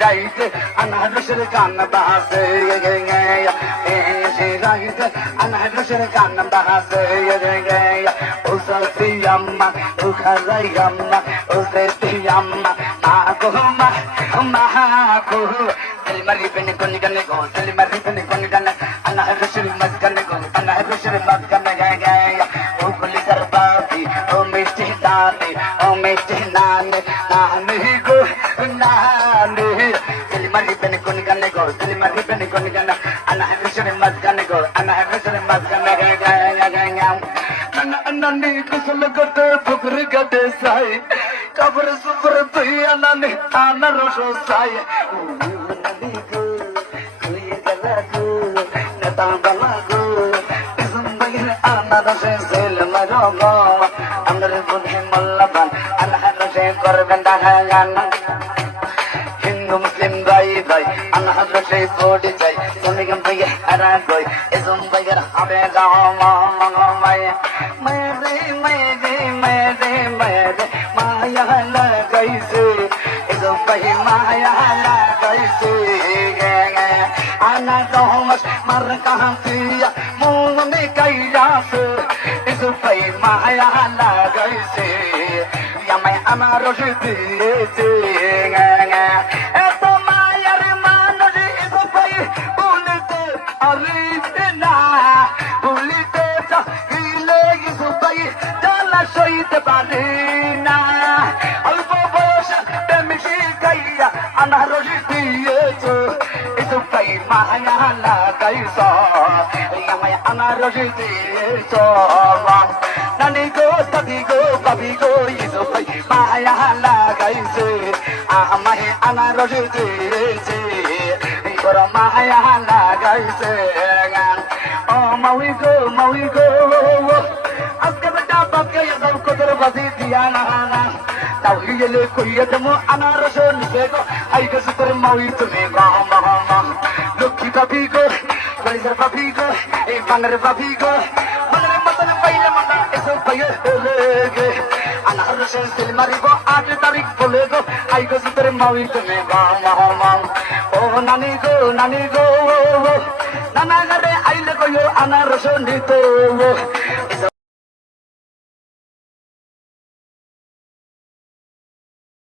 রাইতে আনারসের গান বাসে এসে রাইতে আনারসের গান বাসে সসি আম্মা ও খাজাই আম্মা ও সেতি আম্মা মা গো মা মা গো Silmari pini kuni kani go, silmari pini kuni kani, ana harushiri mat kani go, ana harushiri mat kani go, ana harushiri mat kani gaya gaya gaya. Nana nani kusul gade bukri gade sai, kabar super tuhi anani ana rosho sai. Nani go, kuyi gala go, neta bala go, isambagin ana roshe sel marogo, amre budhi mallaban, ana roshe korben dahagan. Hindu মুসলিম ভাই ভাই সেই পড়ে যাই। তুমি কেম ভাই হারা গই। এসম ভাইয়ের হবে যাও মাই। মেরে মেরে মেরে মেরে মায়া লাগাইছে। এসম ভাই মায়া লাগাইছে। আনা দহমস মার কাহাতিয়া মনে কাইরাছে। এসম ভাই মায়া লাগাইছে। আমায় আমার দিয়েছে। নানি গো দাদি গো বাবি গো ইসো ভাই মায়া লাগাইছে। আমাহে আনারস দিয়েছে বড় মায়া লাগাইছে ও মাউই গো মাউই গো আজকে বেটা বাপকে সব কদর বাজি দিয়া না তাও হিলে কইয়ে দেমো আনারস নিবে গো আই গো তোর মাউই তুমি গো মা লক্ষ্মী বাবি গো মতন পাইলে মনা এসো পাইয়ে আনার সে সিল মারিব আট তারিখ বলে গো, আই গো তোর মাউই তুমি গো মা ও নানি গো নানি গো নানা ঘরে আইলে কইও আনারস নিতো